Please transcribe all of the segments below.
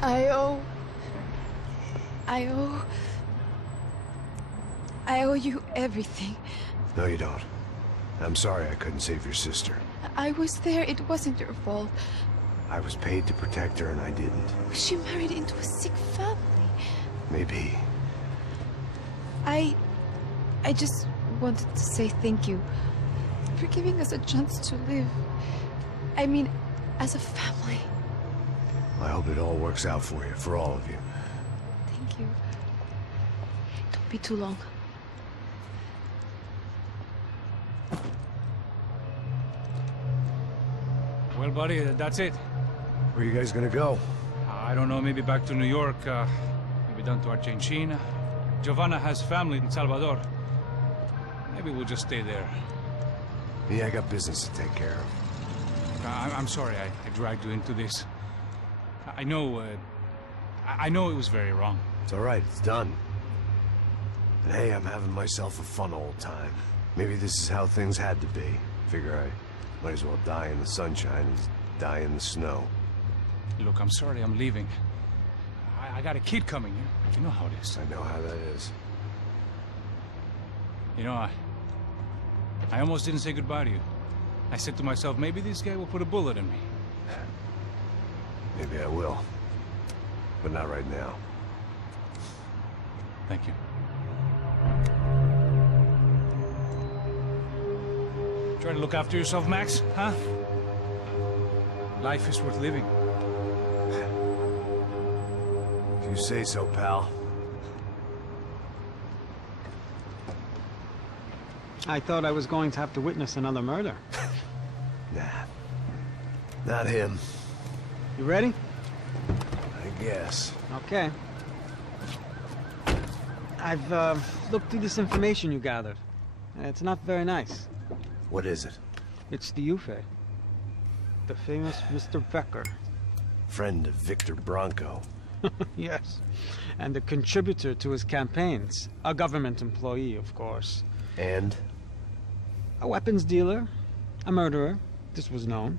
I owe you everything. No, you don't. I'm sorry I couldn't save your sister. I was there. It wasn't your fault. I was paid to protect her and I didn't. She married into a sick family. Maybe. I just wanted to say thank you for giving us a chance to live. I mean, as a family. I hope it all works out for you, for all of you. Thank you. Don't be too long. Well, buddy, that's it. Where are you guys gonna go? I don't know, maybe back to New York, maybe down to Argentina. Giovanna has family in Salvador. Maybe we'll just stay there. Me, I got business to take care of. I'm sorry I dragged you into this. I know it was very wrong. It's all right, it's done. And hey, I'm having myself a fun old time. Maybe this is how things had to be. Figure I might as well die in the sunshine as die in the snow. Look, I'm sorry I'm leaving. I got a kid coming. You know how it is. I know how that is. You know, I almost didn't say goodbye to you. I said to myself, maybe this guy will put a bullet in me. Maybe I will. But not right now. Thank you. Try to look after yourself, Max, huh? Life is worth living. If you say so, pal. I thought I was going to have to witness another murder. Nah. Not him. You ready? I guess. Okay. I've looked through this information you gathered. It's not very nice. What is it? It's the Ufe. The famous Mr. Becker. Friend of Victor Bronco. Yes. And a contributor to his campaigns. A government employee, of course. And? A weapons dealer. A murderer. This was known.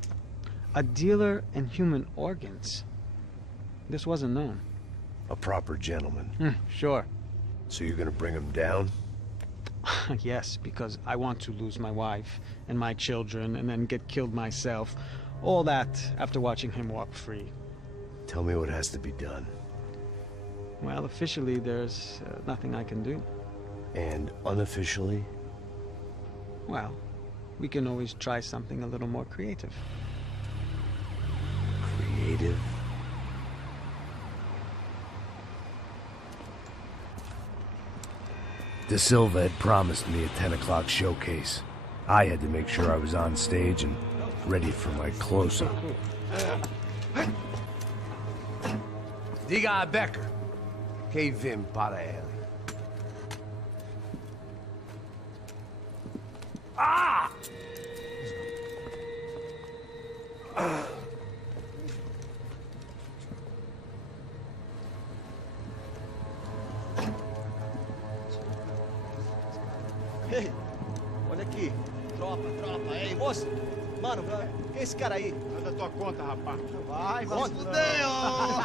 A dealer in human organs. This wasn't known. A proper gentleman. Sure. So you're gonna bring him down? Yes, because I want to lose my wife and my children and then get killed myself. All that after watching him walk free. Tell me what has to be done. Well, officially there's nothing I can do. And unofficially? Well, we can always try something a little more creative. Creative? De Silva had promised me a 10 o'clock showcase. I had to make sure I was on stage and ready for my close-up. Diga a Becker. Que vim para ele. Ah! Ei, olha aqui. Tropa, ei, moço. Mano, quem é esse cara aí? Manda tua conta, rapaz. Vai se fuder, ó!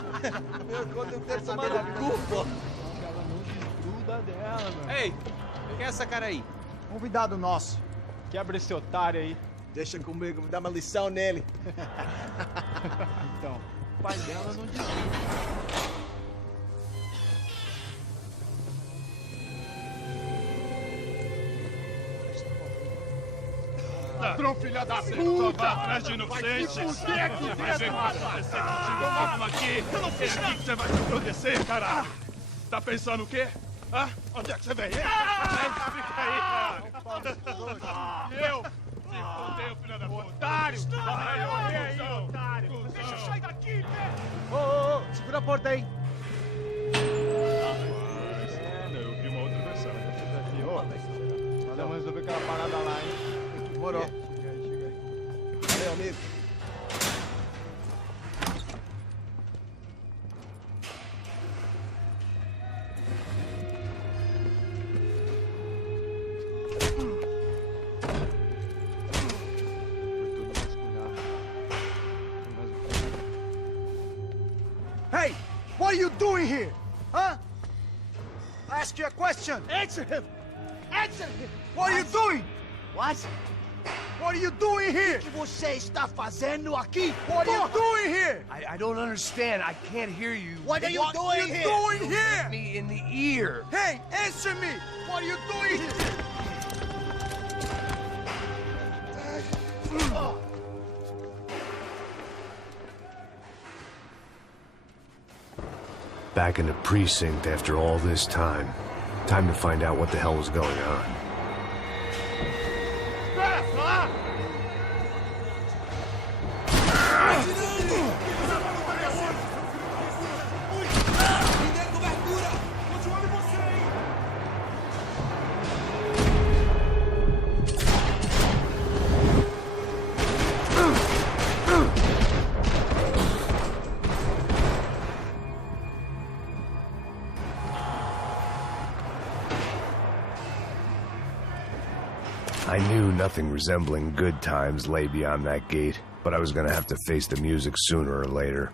Meu conta, eu quero saber da culpa. Ela não desgruda dela, mano. Ei, quem é essa cara aí? Convidado nosso. Quebra esse otário aí. Deixa comigo, vou dar uma lição nele. Então, o pai dela não desgruda. Ladrão, filha da puta! Vai atrás de inocente! Vai ver vai acontecer contigo, vamos aqui! Eu não fiz nada! Você vai se proteger, caralho! Tá pensando o quê? Hã? Onde é que você vem? Fica aí, cara! Eu? Se fodeu, filha da puta! Otário! Vai morrer aí, otário! Deixa eu sair daqui, velho! Ô, segura a porta aí! Eu vi uma outra versão. Vamos resolver aquela parada lá, hein? Demorou. Chega aí. Valeu, amigo. Hey! What are you doing here? Huh? I ask you a question. Answer him! Answer him! What are you doing? What? What are you doing here? O que você está fazendo aqui? What are you doing here? I don't understand. I can't hear you. What are you doing here? What are you doing here? Me in the ear. Hey, answer me! What are you doing here? Back in the precinct after all this time. Time to find out what the hell was going on. I knew nothing resembling good times lay beyond that gate, but I was gonna have to face the music sooner or later.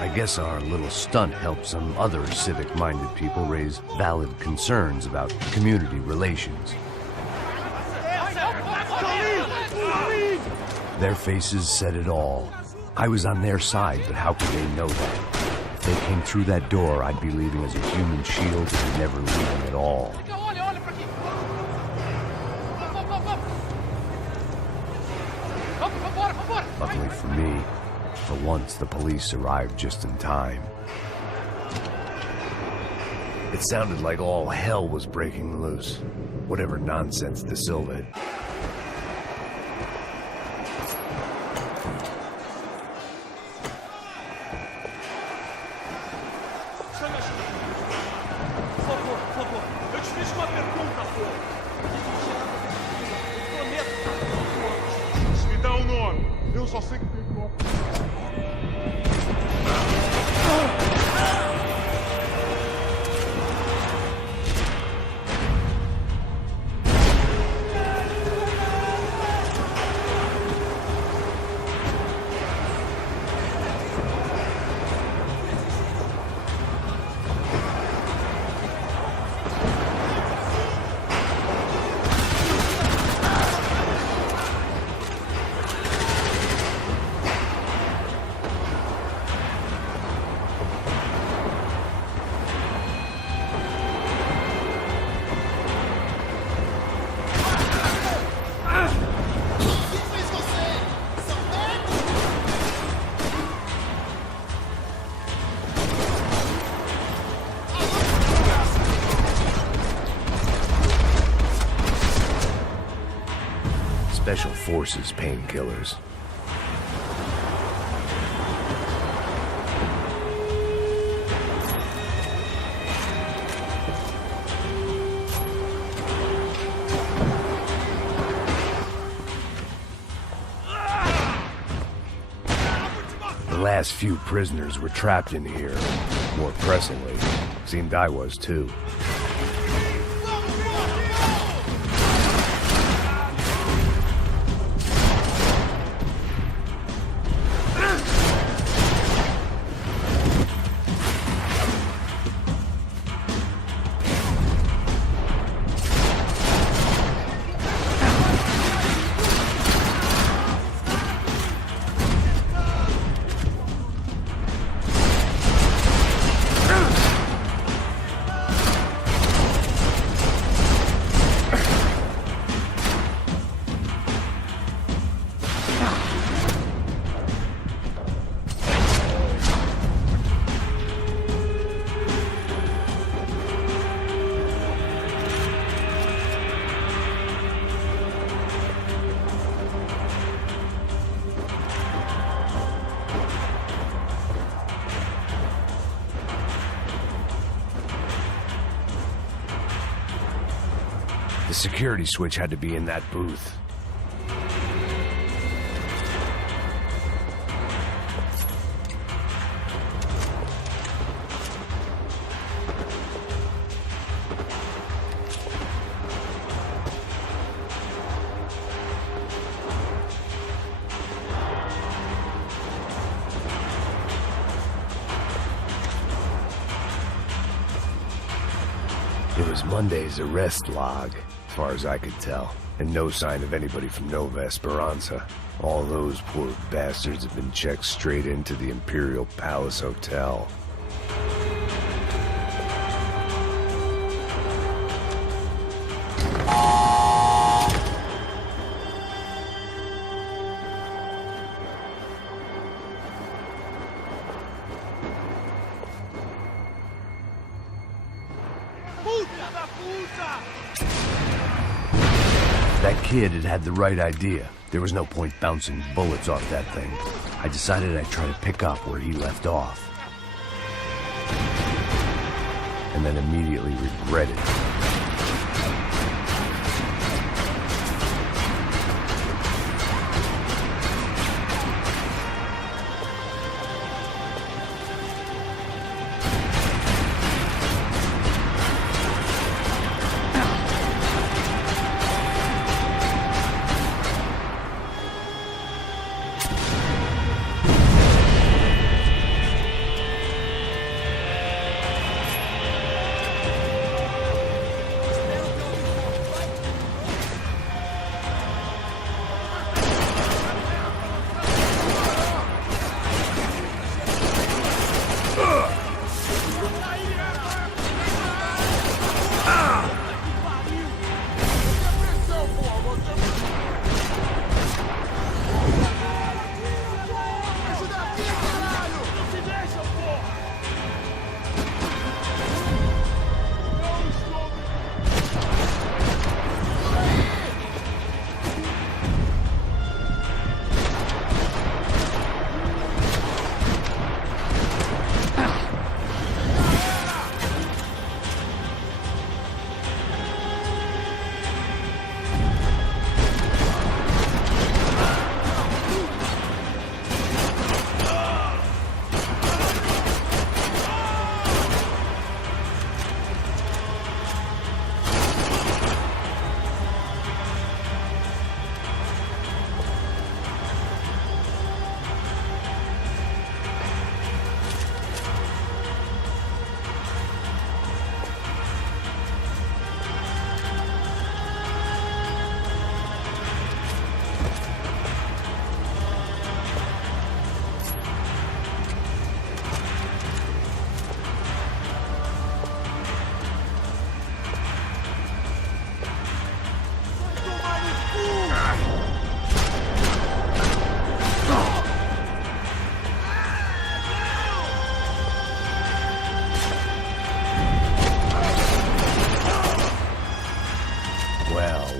I guess our little stunt helped some other civic-minded people raise valid concerns about community relations. Their faces said it all. I was on their side, but how could they know that? If they came through that door, I'd be leaving as a human shield and never leaving at all. Luckily for me, for once, the police arrived just in time. It sounded like all hell was breaking loose. Whatever nonsense De Silva had. Por favor. Eu te fiz uma pergunta, pô. Prometo. Me dá um nome. Eu só sei que tem nome. Special Forces painkillers. The last few prisoners were trapped in here. More pressingly, seemed I was too. The security switch had to be in that booth. It was Monday's arrest log, as far as I could tell, and no sign of anybody from Nova Esperanza. All those poor bastards have been checked straight into the Imperial Palace Hotel. That kid had the right idea. There was no point bouncing bullets off that thing. I decided I'd try to pick up where he left off. And then immediately regretted it.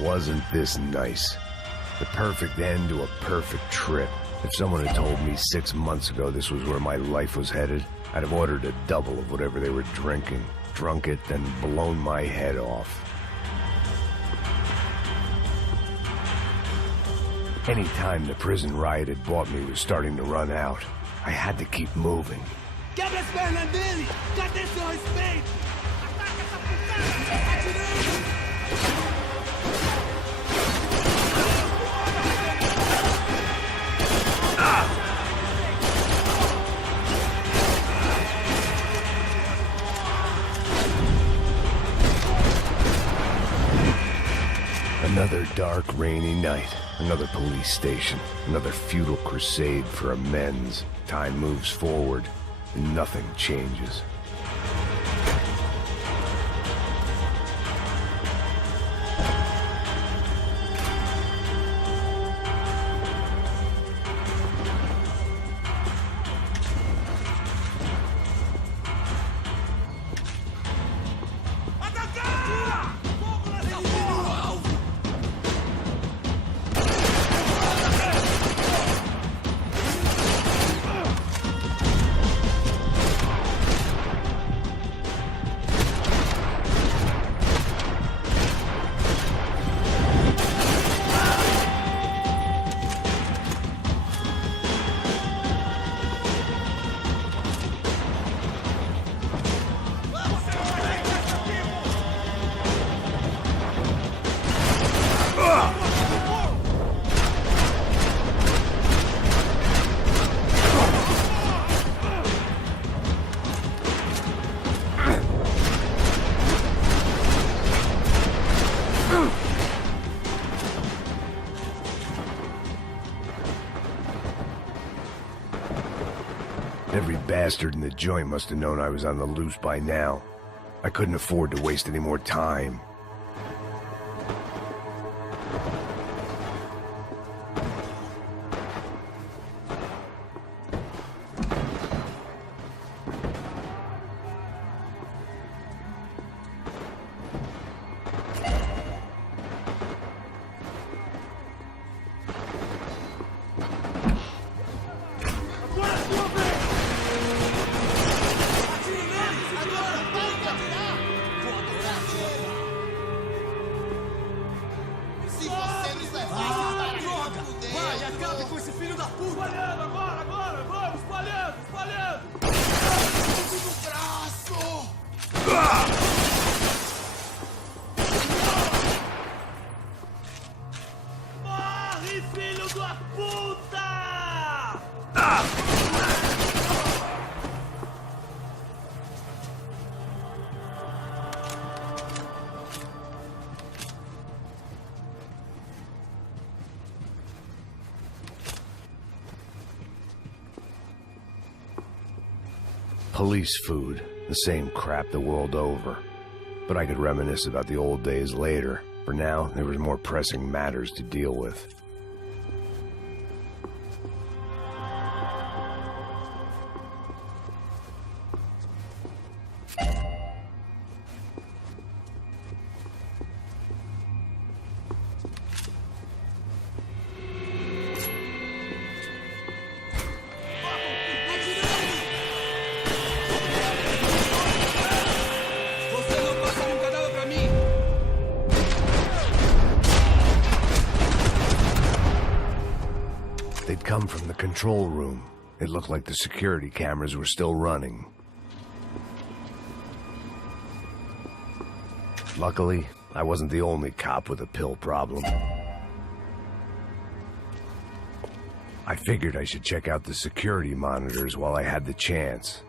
Wasn't this nice? The perfect end to a perfect trip. If someone had told me 6 months ago this was where my life was headed, I'd have ordered a double of whatever they were drinking, drunk it, then blown my head off. Any time the prison riot had bought me was starting to run out, I had to keep moving. Another dark, rainy night. Another police station. Another futile crusade for amends. Time moves forward, and nothing changes. bastard in the joint must have known I was on the loose by now. I couldn't afford to waste any more time. Police food, the same crap the world over. But I could reminisce about the old days later. For now, there was more pressing matters to deal with. They'd come from the control room. It looked like the security cameras were still running. Luckily, I wasn't the only cop with a pill problem. I figured I should check out the security monitors while I had the chance.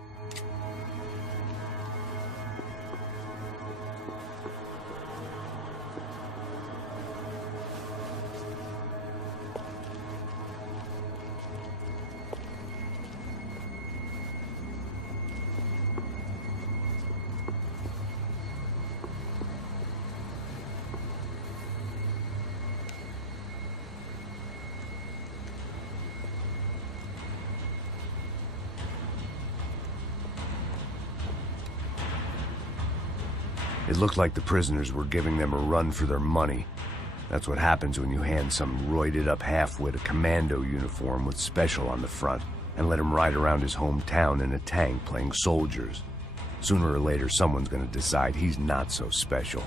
It looked like the prisoners were giving them a run for their money. That's what happens when you hand some roided-up halfwit a commando uniform with special on the front and let him ride around his hometown in a tank playing soldiers. Sooner or later, someone's gonna decide he's not so special.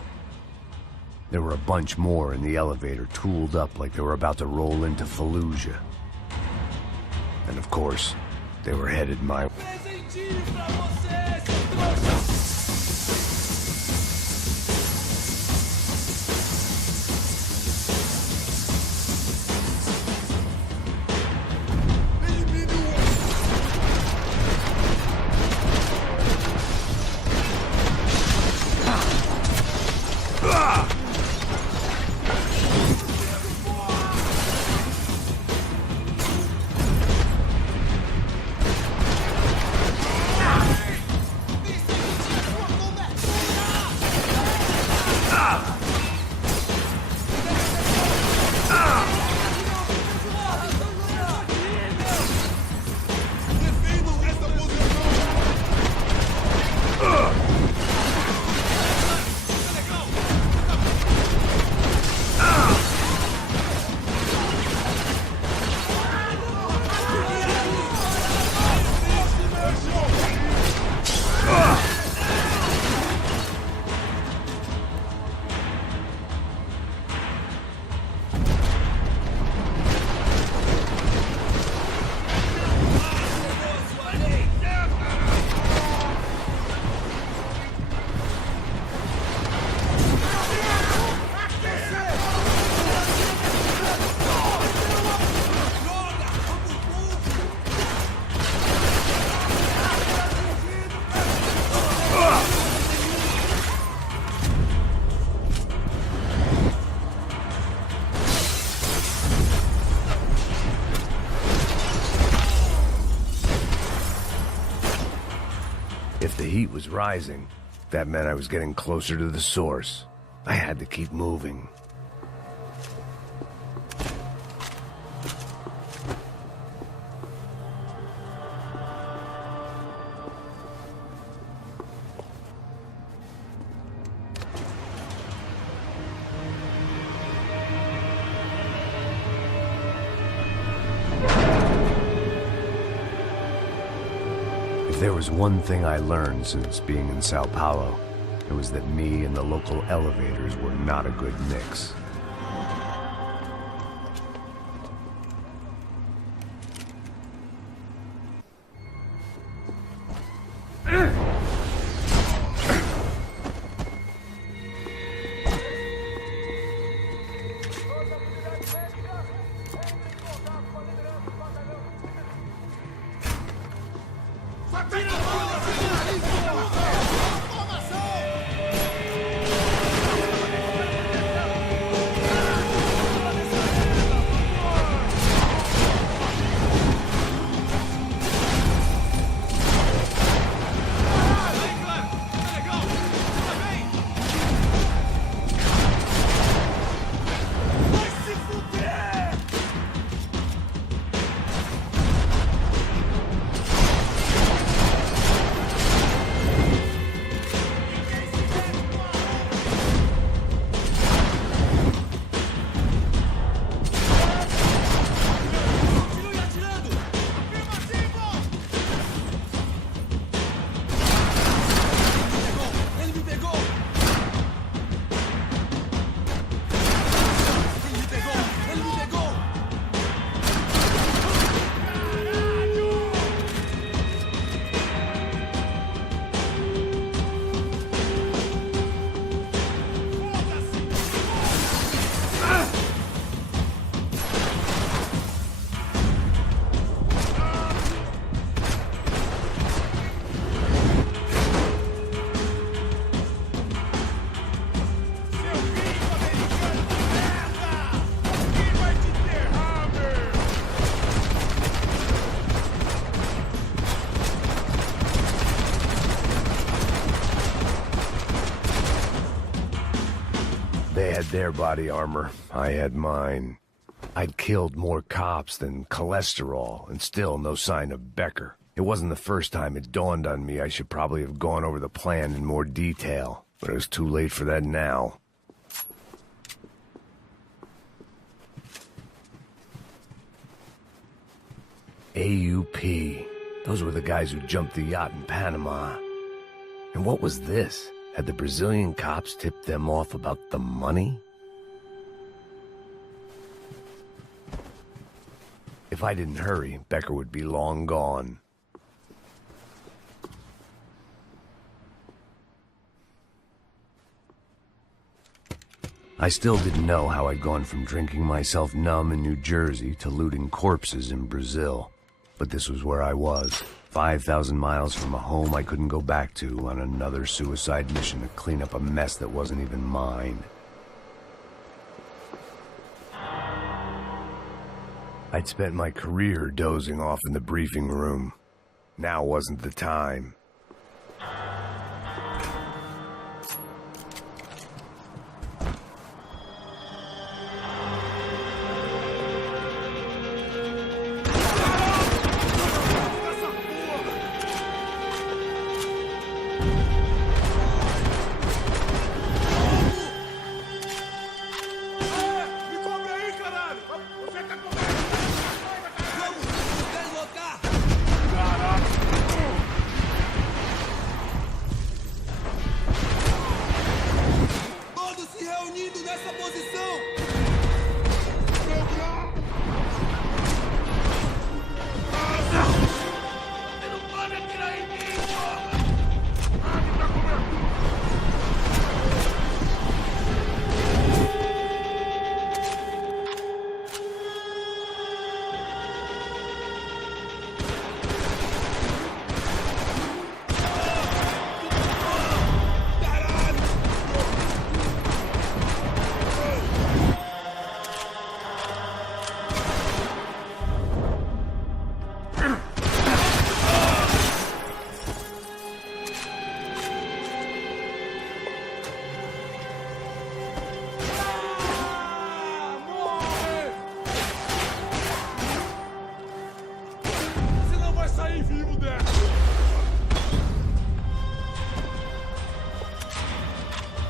There were a bunch more in the elevator, tooled up like they were about to roll into Fallujah. And of course, they were headed my way. The heat was rising. That meant I was getting closer to the source. I had to keep moving. If there was one thing I learned since being in Sao Paulo, it was that me and the local elevators were not a good mix. They had their body armor, I had mine. I'd killed more cops than cholesterol, and still no sign of Becker. It wasn't the first time it dawned on me I should probably have gone over the plan in more detail, but it was too late for that now. AUP. Those were the guys who jumped the yacht in Panama. And what was this? Had the Brazilian cops tipped them off about the money? If I didn't hurry, Becker would be long gone. I still didn't know how I'd gone from drinking myself numb in New Jersey to looting corpses in Brazil. But this was where I was, 5,000 miles from a home I couldn't go back to, on another suicide mission to clean up a mess that wasn't even mine. I'd spent my career dozing off in the briefing room. Now wasn't the time.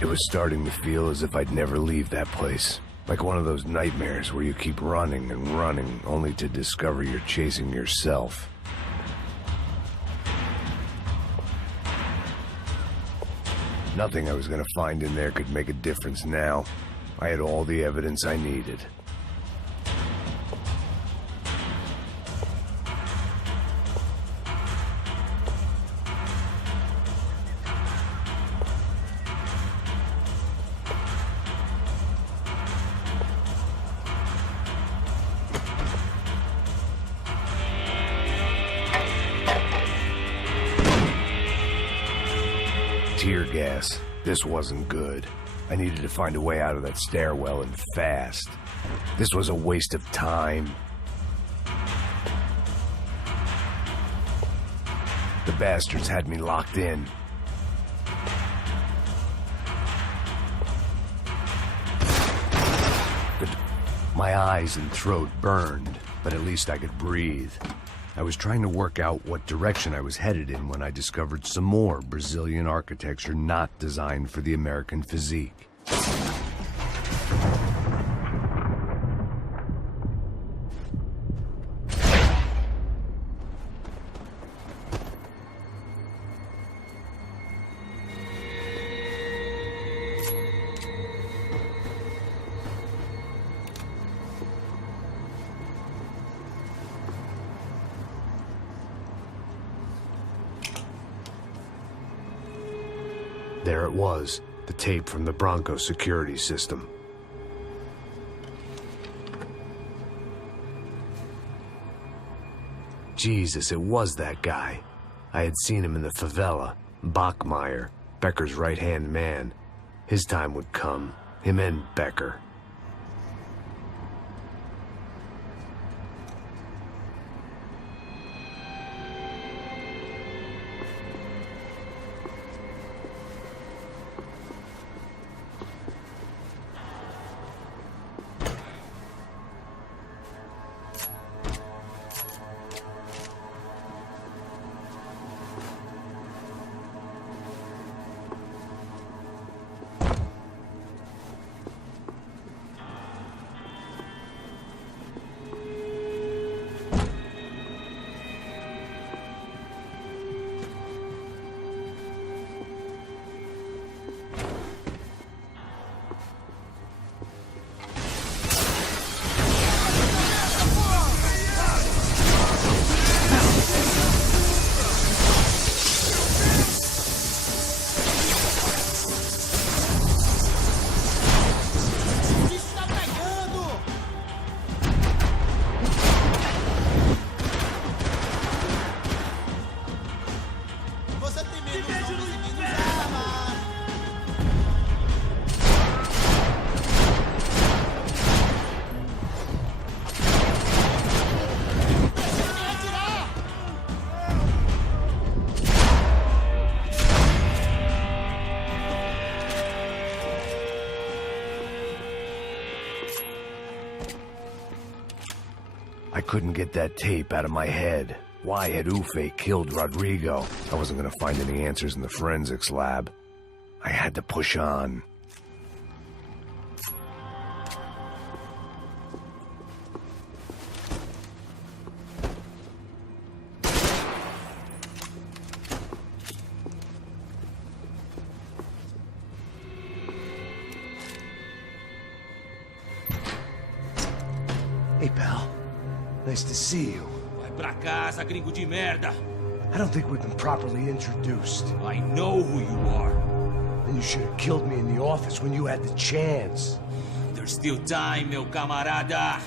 was starting to feel as if I'd never leave that place. Like one of those nightmares where you keep running and running, only to discover you're chasing yourself. Nothing I was gonna find in there could make a difference now. I had all the evidence I needed. Tear gas. This wasn't good. I needed to find a way out of that stairwell and fast. This was a waste of time. The bastards had me locked in. My eyes and throat burned, but at least I could breathe. I was trying to work out what direction I was headed in when I discovered some more Brazilian architecture not designed for the American physique. There it was, the tape from the Bronco security system. Jesus, it was that guy. I had seen him in the favela. Bachmeyer, Becker's right-hand man. His time would come. Him and Becker. I couldn't get that tape out of my head. Why had Ufe killed Rodrigo? I wasn't gonna find any answers in the forensics lab. I had to push on. Hey, pal. Nice to see you. Vai pra casa, gringo de merda. I don't think we've been properly introduced. I know who you are. Then you should have killed me in the office when you had the chance. There's still time, meu camarada.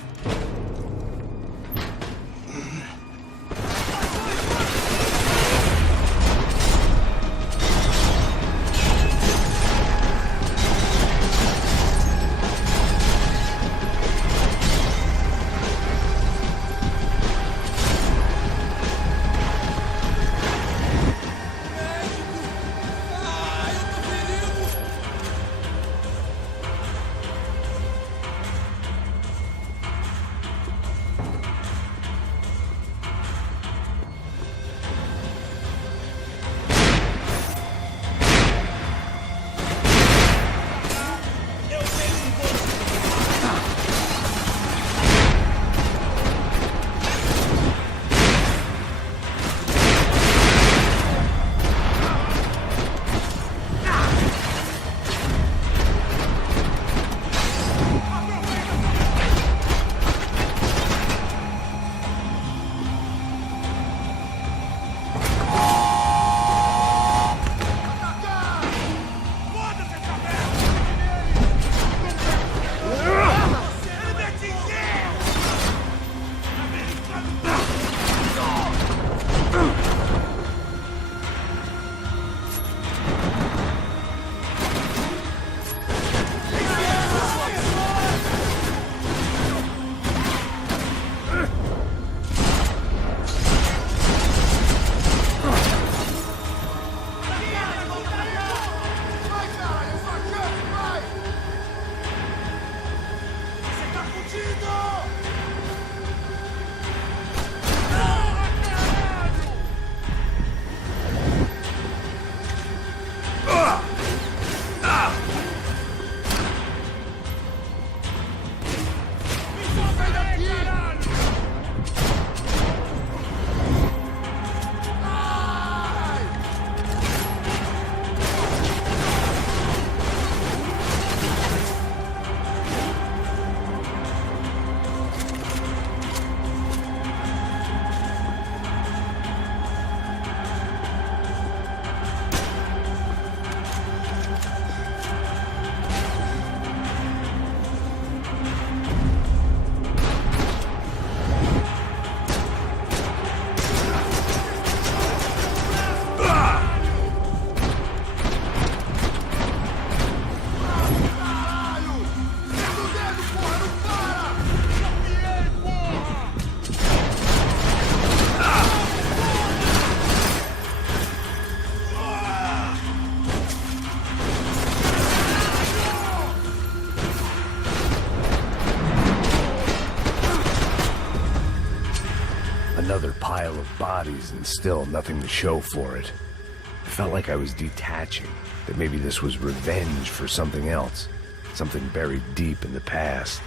another pile of bodies and still nothing to show for it. It felt like I was detaching, that maybe this was revenge for something else, something buried deep in the past.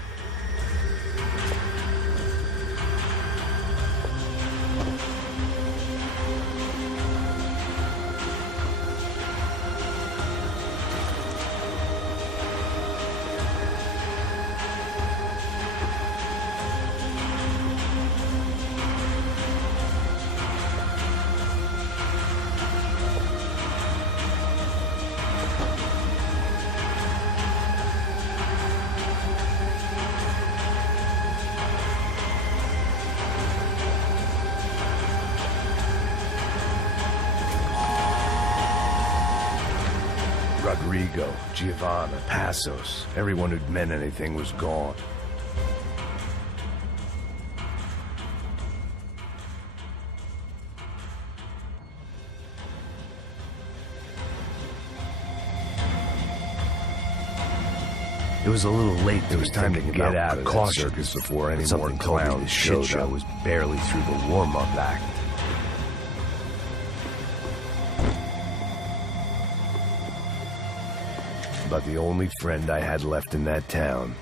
Rodrigo, Giovanna, Passos, everyone who'd meant anything was gone. It was a little late. It was time to get out of the circus before any more clowns showed up. I was barely through the warm-up act. But the only friend I had left in that town.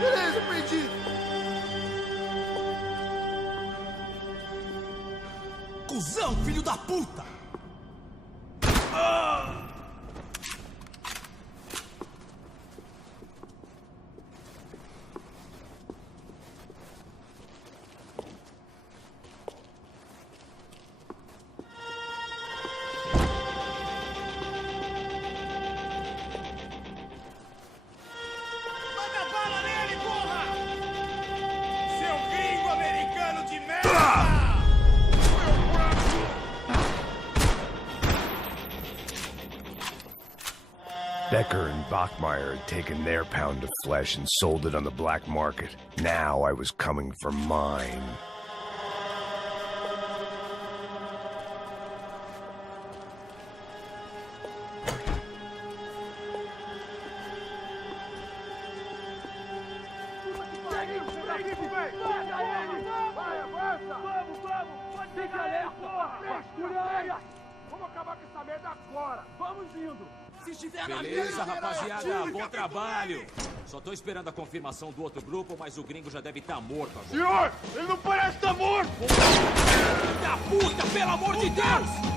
Beleza, perdi. Cusão, filho da puta! Becker and Bachmeyer had taken their pound of flesh and sold it on the black market. Now I was coming for mine. Beleza, rapaziada, bom trabalho. Só tô esperando a confirmação do outro grupo, mas o gringo já deve estar morto agora. Senhor, ele não parece estar morto! Filho da puta, pelo amor de Deus!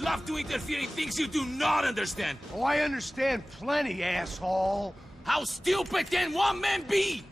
Love to interfere in things you do not understand. Oh, I understand plenty, asshole. How stupid can one man be?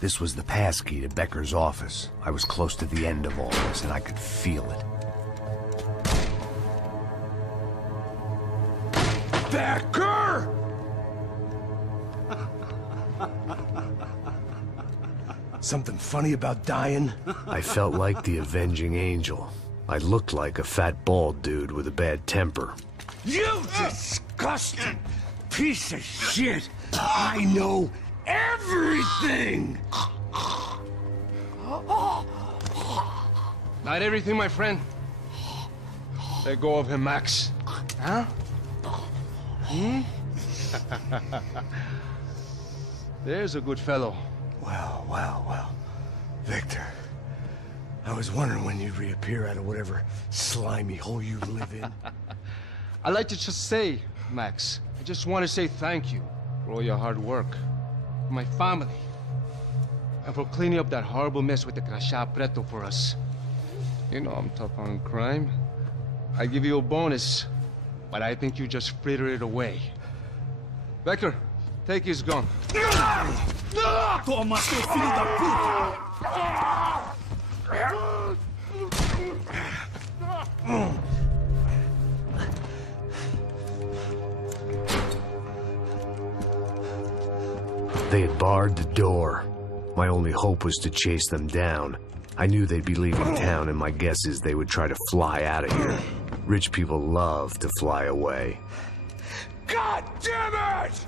This was the passkey to Becker's office. I was close to the end of all this, and I could feel it. Becker! Something funny about dying? I felt like the avenging angel. I looked like a fat bald dude with a bad temper. You disgusting piece of shit! I know everything! Not everything, my friend. Let go of him, Max. Huh? Hmm? There's a good fellow. Well. Victor, I was wondering when you'd reappear out of whatever slimy hole you live in. I'd like to just say, Max, I just want to say thank you for all your hard work, for my family, and for cleaning up that horrible mess with the Crachá Preto for us. You know I'm tough on crime. I give you a bonus, but I think you just fritter it away. Becker, take his gun. Toma, seu filho da puta! They had barred the door. My only hope was to chase them down. I knew they'd be leaving town, and my guess is they would try to fly out of here. Rich people love to fly away. God damn it!